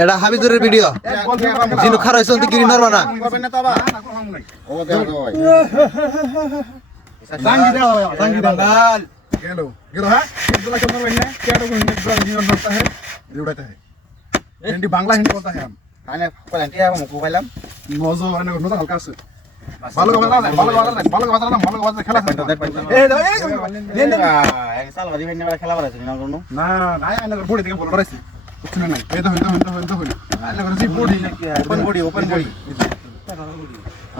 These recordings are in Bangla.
এটা হাবিজুরের ভিডিও জিনু খার হইছে তো গিরি নরবা না করবেন না তো আবার ও দেও ভাই জাঙ্গি দাও জাঙ্গি দাও গেলো গেলো হ্যাঁ দুলা চন্দ্র ভাই না কেডো को हिंदी पूरा जीवन होता है उड़ाता है हिंदी बांग्ला हिंदी बोलता है हम আনে কোলান্টি আর মুকু পাইলাম মজা হয় না নতুন হালকা আছে ভালো কথা খেলা এই দাও এই দেন এক সাল বাদি ভাই না খেলা বাড়াছে না কোনো না না আনে বডি থেকে বল রাইছি কিছু নাই এই দাও আনে করে body open body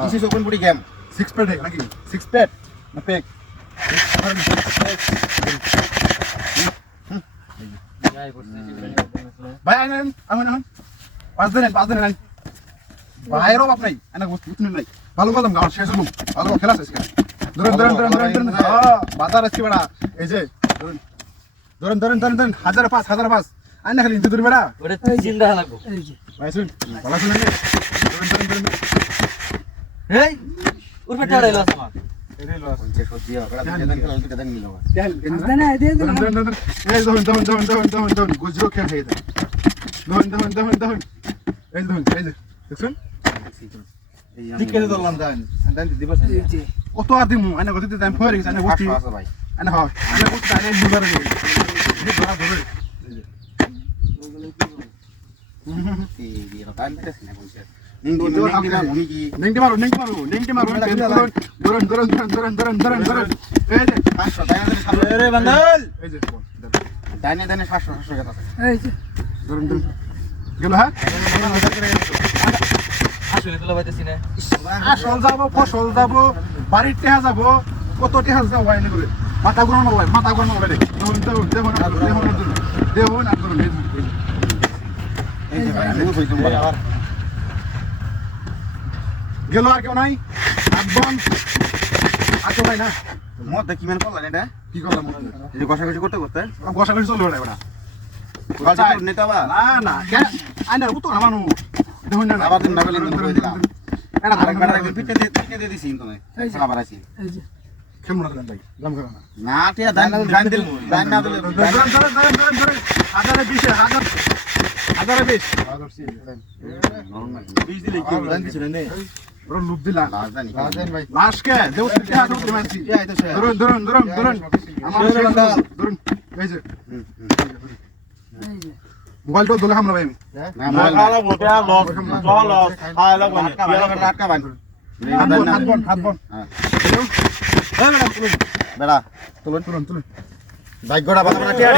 this is open body game 6 pad है नाকি 6 पैड ना पैक ভাই আনেন আমেন পাঁচ দিন বাইরেও বাপ নাই এনা কিছু নাই ভালো বললাম গান শেষ হলো ভালো খেলা শেষ করে ধরুন হ্যাঁ বাজার আসছে বড়া এই যে ধরুন 1005 আইনা খালি ইনতে ধরে বড়া ওটা জিন্দা লাগবো এই যে ভাই শুন বলা শুনেন ধরুন এই উরফে টাড়াইলো আমার এরে লস যে সত্যি ওরা দেন খেলা উল্টে দেন নিলো না দে এই ধরুন গুজরো খেলা হয়ে যায় ধরুন এই যে দেখছেন দিকে দলাম দেন দিবস কত আর দিমু আইনা কত দিতে টাইম ফরে গেছে আইনা বসতি আছে ভাই আইনা হয় আইনা বসতি আইনা দুবার গেল এই ধরা ধরে এই দিয়ে টাইম দিতেছ না কোন নেংটি মারো ধরুন এই যে 500 দাইনা রে বান্ডাল এই যে দাইনা 700 টাকা এই যে ধরুন গেল হ্যাঁ আসলে তোলা পাইতেছি না আসল যাব ফসল যাব বাড়ির টেহা যাব কত টেহা যাব আইনে করে মাথা ঘুরানো লাগে দেখুন এই যে ভাই আমি কইতুম আবার গেল আর কেউ নাই একদম আছো ভাই না মদ দেখি মেন করলেন এটা কি করলাম এই যে কষাকষি করতে গোসা করে চলবে না ওটা গালটা তো নেতা বা না আইনা উতো না মানু দেখুন না আবার দিন না বলেন দিন করে দিলাম এটা আরেকবার একদিন পিঠে দিয়ে দিছি তুমি খাবার আছি কেমন লাগলেন ভাই দাম করো না না টিয়া দান না দিলে ধরেন 20 দিলে কি দান দিছ না বড় লুপ দিলা রাজধানী ভাই লাশ কে দেও টিহা ধরতে মানছি ধরুন আমার ধরুন এই যে মোবাইল তো দলে হামলা ভাই আমি না মালা বলতে লস লস আয় লাগবে আটকা বান হাত বন হ্যাঁ এই ম্যাডাম তুলুন বেড়া তুলুন ভাগ্যটা ভালো করে টিয়া